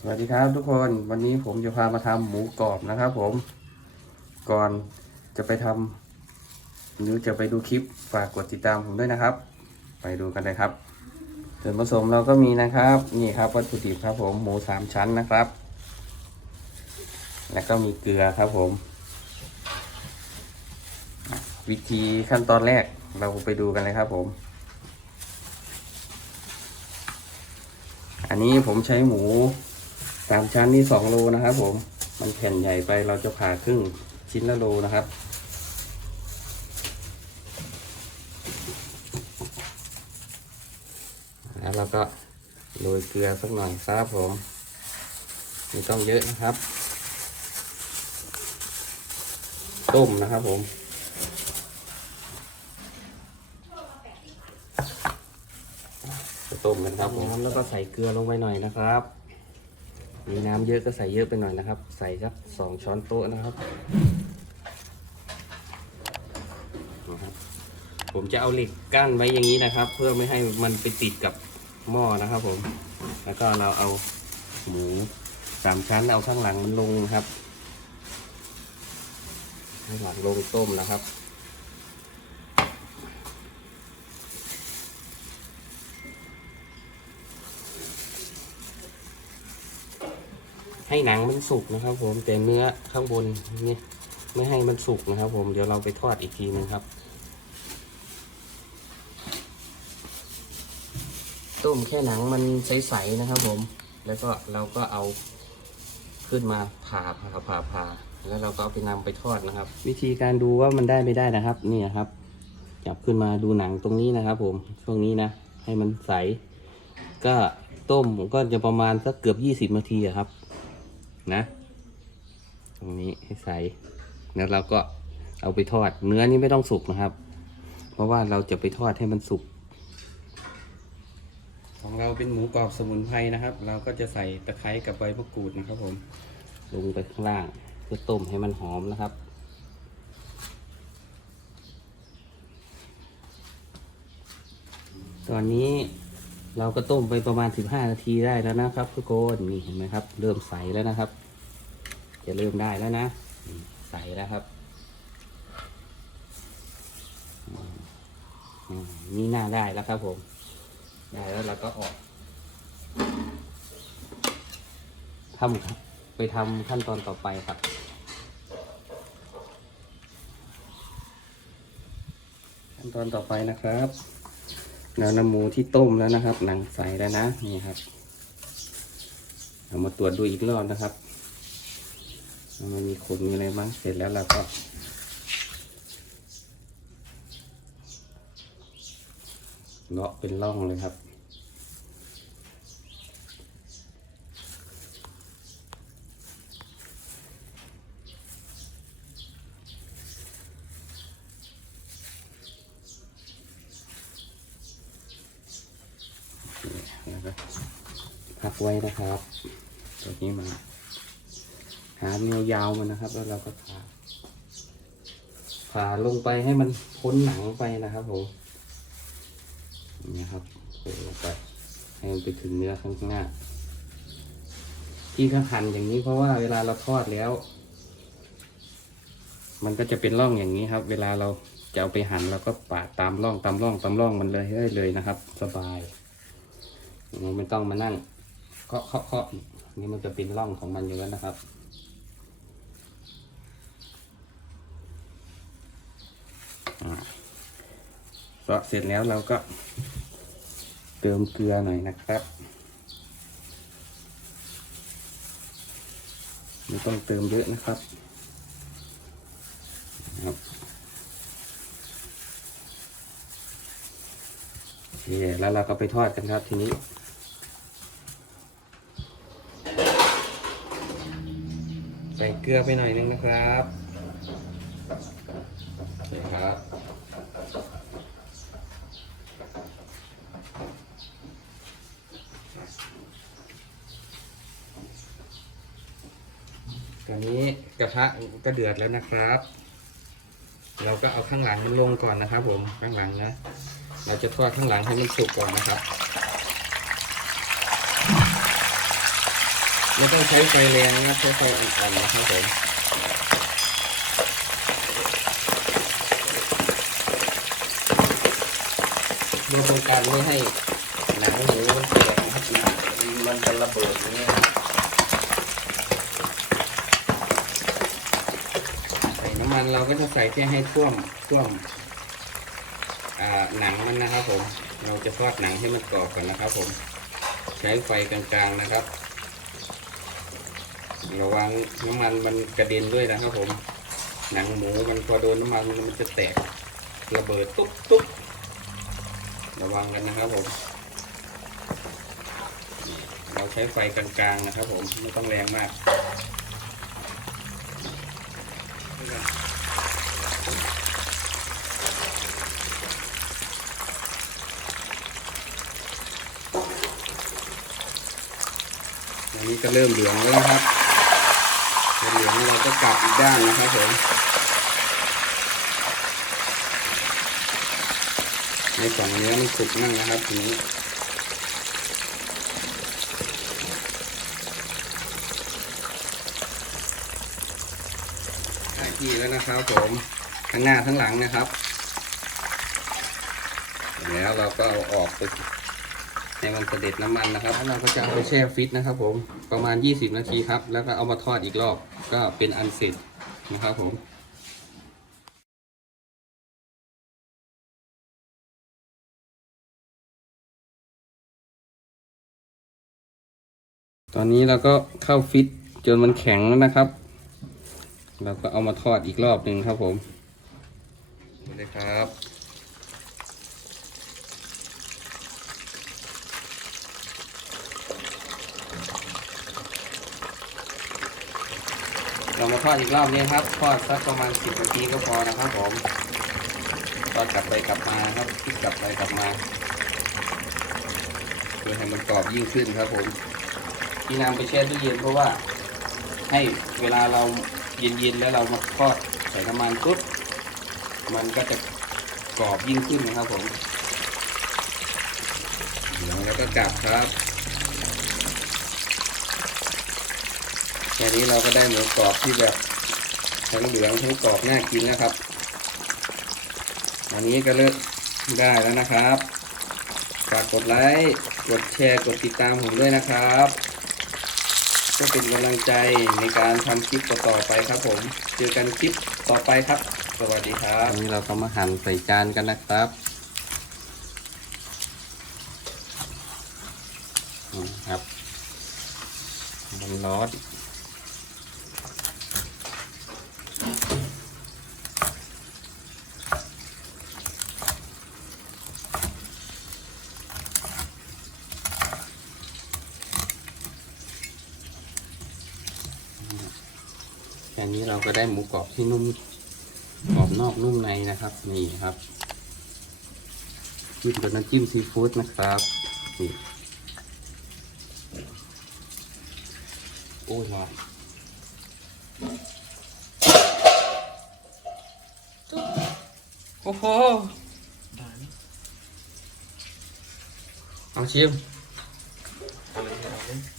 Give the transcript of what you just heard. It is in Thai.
สวัสดีครับทุกคนวันนี้ผมจะพามาทำหมูกรอบนะครับ ผมก่อนจะไปทำหรือจะไปดูคลิปฝากกดติดตามผมด้วยนะครับ ไปดูกันเลยครับส่วนผสมเราก็มีนะครับ นี่ครับวัตถุดิบครับ ผมหมูสามชั้นนะครับ แล้วก็มีเกลือครับผม วิธีขั้นตอนแรกเราไปดูกันเลยครับผม อันนี้ผมใช้หมู สามชั้นนี่สองโลนะครับผม มันแผ่นใหญ่ไปเราจะผ่าครึ่งชิ้นละโลนะครับ แล้วเราก็โรยเกลือสักหน่อยครับผมไม่ต้องเยอะนะครับ ต้มนะครับผมต้มกันครับผมแล้วก็ใส่เกลือลงไปหน่อยนะครับ มีน้ำเยอะก็ใส่เยอะไปหน่อยนะครับ ใส่สักสองช้อนโต๊ะนะครับนะครับ ผมจะเอาเหล็กกั้นไว้อย่างนี้นะครับ เพื่อไม่ให้มันไปติดกับหม้อนะครับ ผม แล้วก็เราเอาหมูสามชั้นเอาข้างหลังมันลงครับข้างหลังลงต้มนะครับ ให้หนังมันสุกนะครับ ผมแต่เนื้อข้างบนนี่ไม่ให้มันสุกนะครับ ผมเดี๋ยวเราไปทอดอีกทีนึงครับ ต้มแค่หนังมันใสๆนะครับ ผม แล้วก็เราก็เอาขึ้นมาผ่าผ่าผ่าผ่าแล้วเราก็เอาไปนำไปทอดนะครับ วิธีการดูว่ามันได้ไม่ได้นะครับนี่ครับจับขึ้นมาดูหนังตรงนี้นะครับ ผมช่วงนี้นะ ให้มันใส ก็ต้มก็จะประมาณสักเกือบยี่สิบนาทีครับ นะ ตรงนี้ให้ใสแล้วเราก็เอาไปทอด เนื้อนี้ไม่ต้องสุกนะครับ เพราะว่าเราจะไปทอดให้มันสุก ของเราเป็นหมูกรอบสมุนไพรนะครับ เราก็จะใส่ตะไคร้กับใบมะกรูดนะครับผม ลงไปข้างล่างเพื่อต้มให้มันหอมนะครับตอนนี้ เราก็ต้มไปประมาณ 15 นาทีได้แล้วนะครับทุกคนนี่เห็นไหมครับ เริ่มใสแล้วนะครับ จะเริ่มได้แล้วนะ ใสแล้วครับอืมอืมนี่น่าได้แล้วครับผม ได้แล้วเราก็ออกทำครับ ไปทำขั้นตอนต่อไปครับขั้นตอนต่อไปนะครับ เรานำหมูที่ต้มแล้วนะครับ หนังใสแล้วนะนี่ครับเรามาตรวจดูอีกรอบนะครับมันมีขนมีอะไรบ้างเสร็จแล้วเราก็เลาะเป็นร่องเลยครับ พักไว้นะครับตัวนี้มา หาแนวยาวมันนะครับ แล้วเราก็ผ่าผ่าลงไปให้มันพ้นหนังไปนะครับผมนี่ครับโขลงไปให้มันไปถึงเนื้อข้างหน้า ที่เขาหั่นอย่างนี้เพราะว่าเวลาเราทอดแล้ว มันก็จะเป็นร่องอย่างนี้ครับ เวลาเราจะเอาไปหั่นเราก็ปาดตามร่องตามร่องตามร่องมันเลยได้เลยนะครับ สบาย มันไม่ต้องมานั่งเคาะเคาะเคาะนี่มันจะเป็นร่องของมันอยู่แล้วนะครับอ่าก็เสร็จแล้วเราก็เติมเกลือหน่อยนะครับ ไม่ต้องเติมเยอะนะครับนะครับ โอเคแล้วเราก็ไปทอดกันครับทีนี้ ใส่เกลือไปหน่อยนึงนะครับโอเคครับตอนนี้กระทะก็เดือดแล้วนะครับ เราก็เอาข้างหลังมันลงก่อนนะครับผมข้างหลังนะ เราจะทอดข้างหลังให้มันสุกก่อนนะครับ ไม่ต้องใช้ไฟแรงนะครับใช้ไฟอ่อนๆนะครับผมเพื่อป้องกันไม่ให้หนังหมูมันแตกนะครับมันจะระเบิดอย่างนี้ยใส่น้ำมันเราก็จะใส่แค่ให้ท่วมท่วม หนังมันนะครับผม เราจะทอดหนังให้มันกรอบก่อนนะครับผม ใช้ไฟกลางๆนะครับ ระวังน้ำมันมันกระเด็นด้วยนะครับผม หนังหมูมันพอโดนน้ำมันมันจะแตกระเบิดตุ๊บตุ๊บระวังกันนะครับผม เราใช้ไฟกลางๆนะครับผมไม่ต้องแรงมาก นี้ก็เริ่มเหลืองแล้วนะครับเหลืองเราก็กลับอีกด้านนะครับผมในฝั่งเนื้อมันสุกมั่งนะครับทีนี้ได้ที่แล้วนะครับผมทั้งหน้าทั้งหลังนะครับ แล้วเราก็เอาออกไป ให้มันเสด็จน้ำมันนะครับแล้วเราก็จะเอาไปแช่ฟิตนะครับผมประมาณ 20 นาทีครับ แล้วก็เอามาทอดอีกรอบก็เป็นอันเสร็จนะครับผมตอนนี้เราก็เข้าฟิตจนมันแข็งแล้วนะครับ เราก็เอามาทอดอีกรอบหนึ่งครับผมนี่เลยครับ เรามาทอดอีกรอบนี้ครับ ทอดสักประมาณ10นาทีก็พอนะครับผม ทอดกลับไปกลับมาครับพลิกกลับไปกลับมาเพื่อให้มันกรอบยิ่งขึ้นครับผมที่นำไปแช่ตู้เย็นเพราะว่าให้เวลาเราเย็นๆแล้วเรามาทอดใส่น้ำมันปุ๊บมันก็จะกรอบยิ่งขึ้นนะครับผมเดี๋ยวแล้วก็กลับครับ แค่นี้เราก็ได้หมูกรอบที่แบบทั้งเหลืองทั้งกรอบน่ากินนะครับ อันนี้ก็เลิกได้แล้วนะครับฝากกดไลค์กดแชร์กดติดตามผมด้วยนะครับก็เป็นกำลังใจในการทำคลิปต่อๆไปครับผม เจอกันคลิปต่อไปครับ สวัสดีครับวันนี้เราก็มาหั่นใส่จานกันนะครับครับมันร้อน เราก็ได้หมูกรอบที่นุ่มกรอบนอกนุ่มในนะครับ นี่ครับจิ้มกับน้ำจิ้มซีฟู้ดนะครับนี่โอ้ยมาโอ้โหเอาชิมอะไรเอาเลย